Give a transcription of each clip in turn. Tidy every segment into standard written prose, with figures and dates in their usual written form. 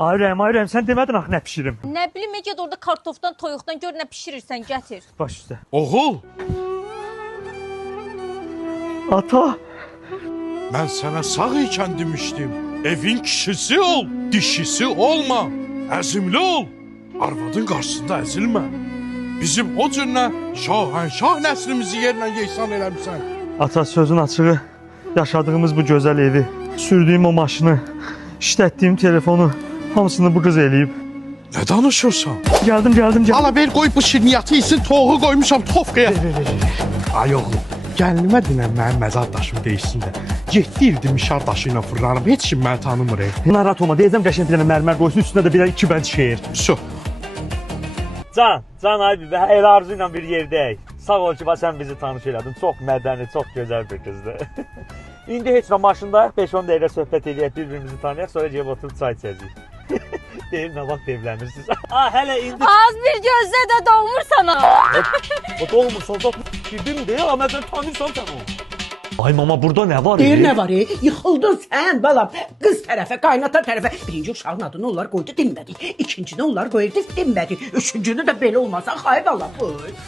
Ayrıyam, sən demədin axı nə pişirim. Nə bilim, get orada kartofdan, toyuqdan gör nə pişirirsən, gətir. Baş üstə. Oğul, Ata. mən sənə sağ ikən demişdim. Evin kişisi ol, dişisi olma. Əzimli ol, arvadın qarşısında əzilmə. Bizim o cürlə şahənşah nəslimizi yerlə yeysan eləmişsən. Ata, sözün açığı, yaşadığımız bu gözəl evi, sürdüyüm o maşını, işlətdiyim telefonu, hamısını bu qız eləyib. Nə danışırsan? Gəldim. Ala ver qoy bu şirniyyatı yesin, toğu qoymuşam tofqaya. Ay oğlum, gəlinimə dinən mənim məzar daşımı deyişsin də. 7 ildir mişar daşı ilə fırlanıb, heç kim məni tanımır. Narahat olma, deyəcəm qəşəng bir dənə mərmər qoysun, üstünə də bir 2 bənd şeir. Su. Can abi, elə arzu ilə bir yerdəyik. Sağ ol ki, sən bizi tanış elədin. Çox mədəni, çox gözəl bir qızdır. İndi heç nə maşındayıq, 5-10 dəqiqə söhbət edək, bir-birimizi tanıyaq, sonra gəlib oturub çay içəcəyik. Deyir, nə vaxt evlənirsiniz? Hələ indi... Az bir gözlə də doğmursan ha. O doğmursan, dedim deyə, amma sən tanıyırsan sən onu. Ay mama, burada nə var? Deyir nə var? Yıxıldın sən balam. Qız tərəfə, qaynata tərəfə. Birinci uşağın adını onlar qoydu, dinmədik. İkincini onlar qoydu, dinmədik. Üçüncünü də belə olmasa, xay balam.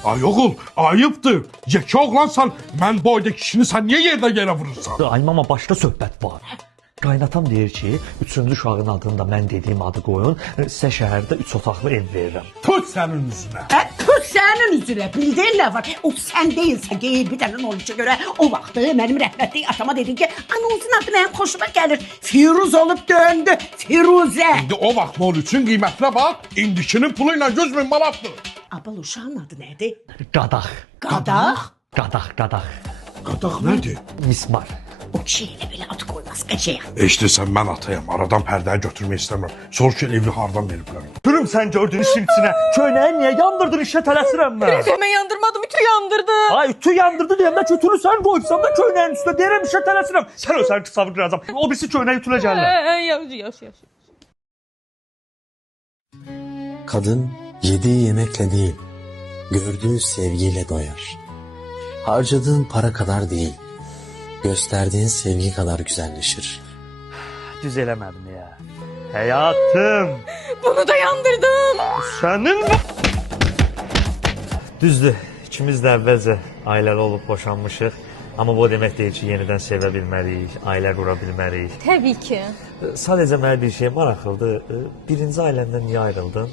Ay oğul, ayıbdır. Yekə oğlansan, mən boyda kişini sən niyə yerdə yerə vurursan? Ay mama, başqa söhbət var. Qaynatam deyir ki, üçüncü uşağın adını da mən dediyim adı qoyun, sizə şəhərdə 3 otaqlı ev verirəm. Tut sənin üzünə. Tut sənin üzünə. Bildiyin nə var? O sən deyilsə, qeyir bir dənə onun üçün görə o vaxtı mənim rəhmətli atama dedim ki, anonsun adı mənim xoşuma gəlir. Firuz olub döndü. Firuzə. İndi o vaxt mol üçün qiymətinə bax, indikinin pulu ilə 100 min manatdır. Abal uşağın adı nədir? Qadaq. Qadaq? Qadaq. Qadaq nədir? Mismar. O kişi elə belə ad qoymaz, qəşəng. Eşidirsən, mən atayam, aradan pərdəni götürmək istəmirəm. Sor ki, evi hardan veriblər. Pürüm sən gördün işin içinə. Köynəyi niyə yandırdın, işə tələsirəm mən. Mən yandırmadım, ütü yandırdı. Ay, ütü yandırdı deyəndə kötünü sən qoyubsan da köynəyin üstünə, deyirəm işə tələsirəm. Sən o səni qısavı qıracam. O birisi köynəyi ütülə gəlirəm. Yaş. Kadın yediği yemekle değil, gördüğü sevgiyle doyar. Harcadığın para kadar değil, gösterdiğin sevgi kadar güzelleşir. Düz eləmədim ya. Həyatım. Bunu da yandırdım. Sənin... Düzdür, ikimiz də əvvəlcə ailəli olub boşanmışıq. Amma bu demək deyil ki, yenidən sevə bilməliyik, ailə qura bilməliyik. Təbii ki. Sadəcə mənə bir şey maraqlıdır. Birinci ailəndən niyə ayrıldın?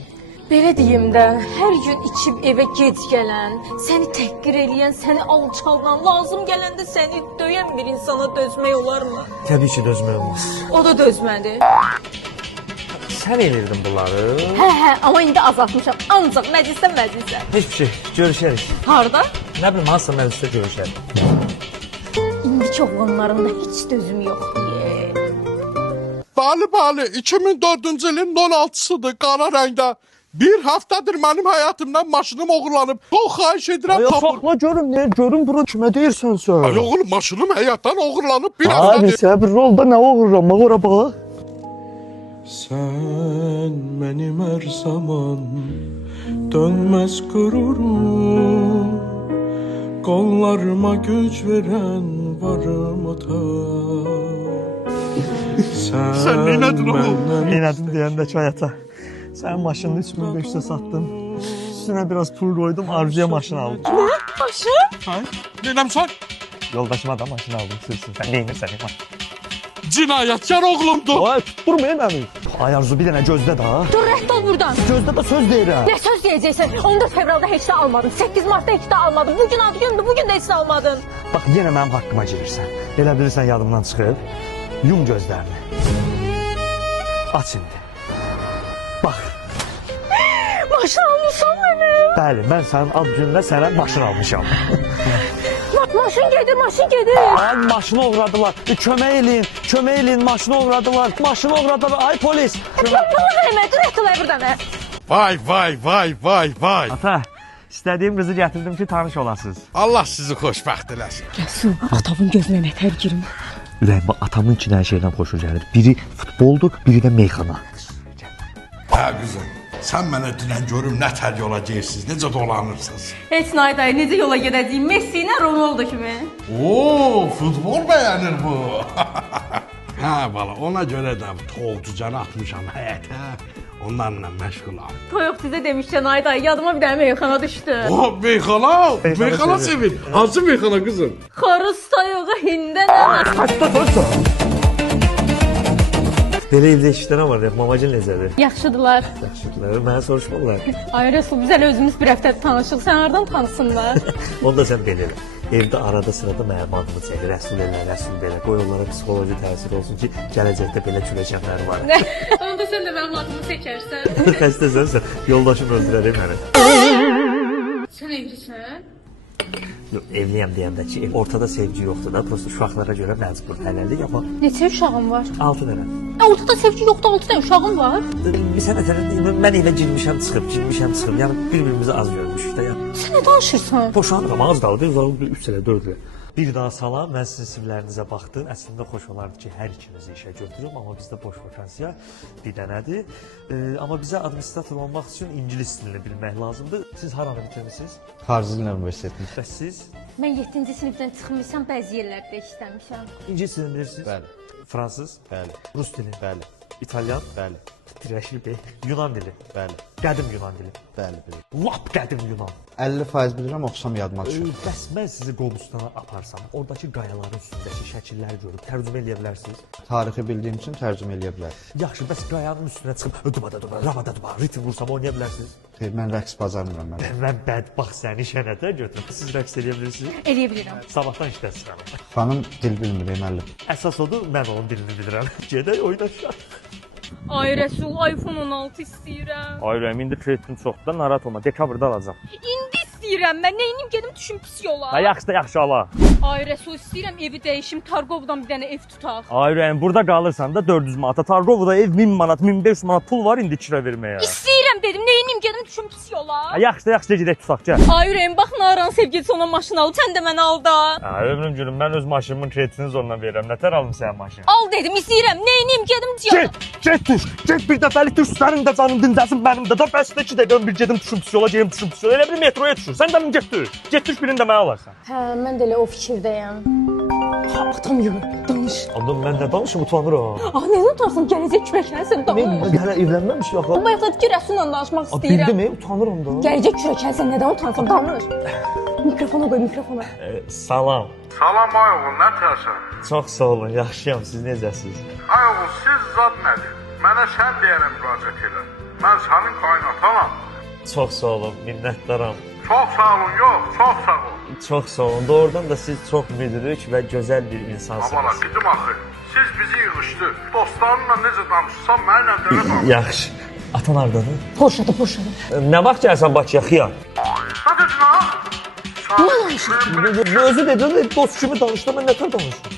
Belə deyim də, hər gün içib evə gec gələn, səni təhqir eləyən, səni alçaldan, lazım gələndə səni döyən bir insana dözmək olarmı? Təbii ki, dözmək olmaz. O da dözmədi. Sən eləyirdin bunları. Hə, amma indi azaltmışam. Ancaq məclisdən. Heç bir şey, görüşərik. Harda? Nə bilim, hansısa məclisdə görüşərik. İndiki oğlanların da heç dözümü yoxdur. Bəli, 2004-cü ilin 16-sıdır, qara rəngdə. Bir haftadır mənim həyatımdan maşınım oğurlanıb. Çox xahiş edirəm. Saxla görüm, görüm bura kimə deyirsən sən? Ay oğlum, maşınım həyatdan oğurlanıb bir Abi, haftadır. səbirli ol da nə oğurlanmaq, ora bax. Sen benim her zaman dönmez gururum, kollarıma güç veren varım ata. Sen neynədin oğlum? Neynədin deyəndə ki, həyata. Sənin maşını 3500'e sattım. Üstünə biraz pul qoydum, Arzuya maşın aldım. Başım? Neynəmsən? Yoldaşıma da maşın aldım, sürsün. Sən neynirsən, Cinayətkar oğlumdur. Ay, tutturmayın məni. Ay Arzu, bir dənə gözlə da. Dur, rədd ol buradan. Gözlə də söz deyirəm. Nə söz deyəcəksən? 14 fevralda heç də almadın. 8 martda heç də almadın. Bugün ad gündür, bugün də heç də almadın. Bax, yenə mənim haqqıma girirsən. Elə bilirsən yadımdan çıxıb. Yum gözlərini. Aç indi. Bax. Maşın almışsan mənə. Bəli, mən sənin ad günündə sənə maşın almışam. Maşın gedir. Ay, maşını oğradılar. Kömək eləyin, maşını oğradılar. Maşını oğradılar. Ay, polis. Bunu vermə, dur, rədd olay buradan. Vay. Ata, istədiyim qızı gətirdim ki, tanış olasınız. Allah sizi xoşbəxt eləsin. Su, atamın gözünə nətər girim. Ürəyimə atamın iki dənə şeydən xoşu gəlir. Biri futboldur, biri də meyxana. Hə qızım, sən mənə dinən görüm nə tər yola geyirsiniz, necə dolanırsınız. Heç Nayday, necə yola gedəcəyim? Messi ilə Ronaldo kimi. Oo, futbol bəyənir bu. Hə bala, ona görə də toyuqcanı atmışam həyətə. Onlarla məşğulam. Toyuq sizə demişkən ay dayı, yadıma bir dənə meyxana düşdü. O meyxana, meyxana sevin. Hansı meyxana qızım? Xoruz toyuğu hindən əməz. Kaçta sorsan? Belə evdə işlərə var ya, mamacın necədir? Yaxşıdılar. Yaxşıdırlar, mənə soruşmurlar. Ay Rəsul, biz hələ özümüz bir həftə tanışıq. Sən hardan tanısınlar? Onda sən belə elə. Evdə arada sırada mənim adımı çəkir. Rəsul elə, Rəsul belə. Qoy onlara psixoloji təsir olsun ki, gələcəkdə belə küləcəklər var. Onda sən də mənim adımı çəkərsən. Xəstəsənsə, yoldaşım öldürər məni. Sən evlisən? Yox, evliyəm deyəndə ki, ortada sevgi yoxdur da, prosta uşaqlara görə məcbur hələlik, amma Neçə uşağın var? 6 dənə. Ortada sevgi yoxdur, 6 dənə uşağın var. Bir sənə mən elə girmişəm, çıxıb. Yəni bir-birimizi az görmüşük də. Yəni Sən nə danışırsan? boşanıram, az qaldı, uzağı 3 ilə 4 ilə. Bir daha salam, mən sizin sivlərinizə baxdım. Əslində xoş olardı ki, hər ikinizi işə götürüm, amma bizdə boş vakansiya bir dənədir. Amma bizə administrator olmaq üçün ingilis dilini bilmək lazımdır. Siz haranı bitirmisiniz? Xarici Universitetini. Bəs siz Mən 7-ci sinifdən çıxmışam, bəzi yerlərdə işləmişəm. ingilis dilini bilirsiniz? Bəli, Fransız, bəli, rus dili, bəli, İtalyan, bəli, Rəşid bəy, Yunan dili, bəli, qədim Yunan dili. bəli, bilirəm. Lap qədim Yunan. 50% bilirəm, oxusam yadıma düşür. Bəs mən sizi Qobustana aparsam, oradakı qayaların üstündəki şəkilləri görüb tərcümə eləyə bilərsiniz? Tarixi bildiyim üçün tərcümə eləyə bilərəm. Yaxşı, bəs qayanın üstünə çıxıb dubada, rabada, ritim vursam oynaya bilərsiniz? Xeyr, mən rəqs bacarmıram mən. Mən bədbaxt səni şənətə götürüm. Siz rəqs eləyə bilirsiniz? Eləyə bilirəm. Sabahdan işdə çıxarım. Xanım dil bilmir, müəllim. Əsas odur, mən onun dilini bilirəm. Gedək oynaşaq. Ay Rəsul, iPhone 16 istəyirəm. Ay Rəmin, indi kreditim çoxdur, narahat olma. Dekabrda alacağam. İndi istəyirəm mən. Nəyim gedim düşüm pis yola. Ha yaxşı da yaxşı ala. Ay Rəsul, istəyirəm evi dəyişim, Targovdan bir dənə ev tutaq. Ay Rəmin, burada qalırsan da 400 manata. Targovda ev 1000 manat, 1500 manat pul var indi kirə verməyə. İstəyirəm dedim. Nəyim gedim düşüm pis yola. Ha yaxşı da yaxşı gedək tutaq gəl. Ay Rəmin, bax Naran sevgilisi ona maşın alıb, sən də məni al da. Ha ömrüm gülüm, mən öz maşınımın kreditini zorla verirəm. Nətər alım sənin maşını? Al dedim, istəyirəm. Nəyim gedim deyirəm. Get tuş, get bir dəfəlik tuş, sənin də canın dincəlsin, mənim də. Da bəs də 2 dəqiqə bir gedim tuşum pis yola, gedim tuşum pis yola. Elə bir metroya düşür. Sən də min get tuş. Get tuş birini də mənə alarsan. Hə, mən də elə o fikirdəyəm. Ha, atamıyorum. Danış. Adam mən nə danışım, utanıram. Ah, nə utansın, gələcək kürəkənsən, danış. Hələ evlənməmişik axı. Amma yaxud ki, Rəsulla danışmaq istəyirəm. Bildim, utanıram da. Gələcək kürəkənsən, nədən utansan, danış. Mikrofona qoy, mikrofona. Salam. Salam ay oğul, nə tərsən? Çox sağ olun, yaxşıyam. Siz necəsiz? Ay oğul, siz zad nədir? Mənə sən deyərəm müraciət elə. Mən sənin qaynatanam. Çox sağ olun, minnətdaram. Çox sağ olun, yox, çox sağ ol. Çox sağ olun. Doğrudan da siz çox müdrik və gözəl bir Abala, insansınız. qızım axı, siz bizi yığışdı. Dostlarınla necə danışsan, mənimlə də elə danış. Yaxşı. Atan hardadır? Porşadı, porşadı. Nə vaxt gəlsən Bakıya xiyar? Nə dedin ha? Bu özü dedi, dost kimi danışdı, mən nətər danışdım?